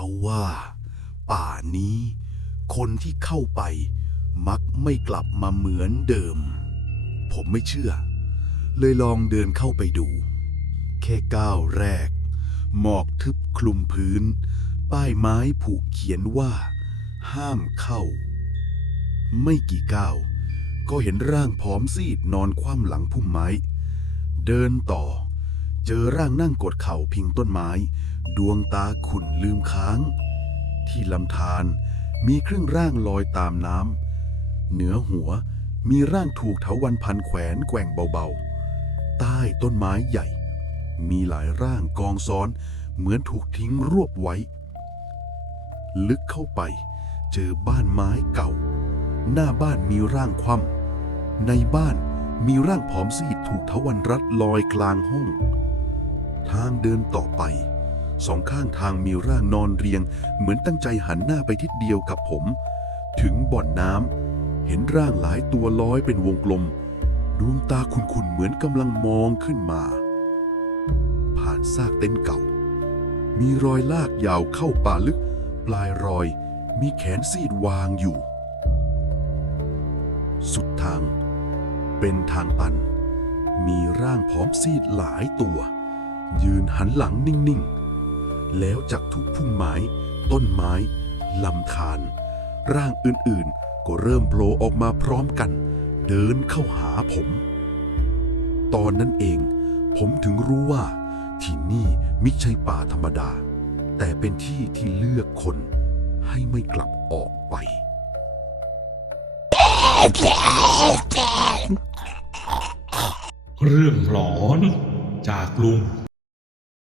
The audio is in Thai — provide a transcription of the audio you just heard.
เขาว่า ป่านี้ คนที่เข้าไป มักไม่กลับมาเหมือนเดิม ผมไม่เชื่อ เลยลองเดินเข้าไปดู แค่ก้าวแรก หมอกทึบคลุมพื้น ป้ายไม้ผูกเขียนว่า ห้ามเข้า ไม่กี่ก้าว ก็เห็นร่างผอมซีดนอนคว่ำหลังพุ่มไม้ เดินต่อ เจอร่างนั่งกดเข่าพิงต้นไม้ ดวงตาขุ่นลืมค้าง ที่ลำธารมีครึ่งร่างลอยตามน้ำเหนือหัวมีร่างถูกเถาวันพันแขวนแกว่งเบาๆ ใต้ต้นไม้ใหญ่ มีหลายร่างกองซ้อนเหมือนถูกทิ้งรวบไว้ ลึกเข้าไป เจอบ้านไม้เก่า หน้าบ้านมีร่างคว่ำในบ้านมีร่างผอมซีดถูกเถาวันรัดลอยกลางห้อง ทางเดินต่อไป สองข้างทางมีร่างนอนเรียง เหมือนตั้งใจหันหน้าไปทิศเดียวกับผม ถึงบ่อนน้ำเห็นร่างหลายตัวลอยเป็นวงกลม ดวงตาคุนๆเหมือนกำลังมองขึ้นมา ผ่านซากเต็นท์เก่า มีรอยลากยาวเข้าป่าลึก ปลายรอยมีแขนซีดวางอยู่ สุดทาง เป็นทางตัน มีร่างผอมซีดหลายตัว ยืนหันหลังนิ่งๆ แล้วจากทุกพุ่มไม้ ต้นไม้ ลำธาร ร่างอื่นๆ ก็เริ่มโผล่ออกมาพร้อมกัน เดินเข้าหาผม ตอนนั้นเอง ผมถึงรู้ว่า ที่นี่มิใช่ป่าธรรมดา แต่เป็นที่ที่เลือกคนให้ไม่กลับออกไป เรื่องหลอนจากลุง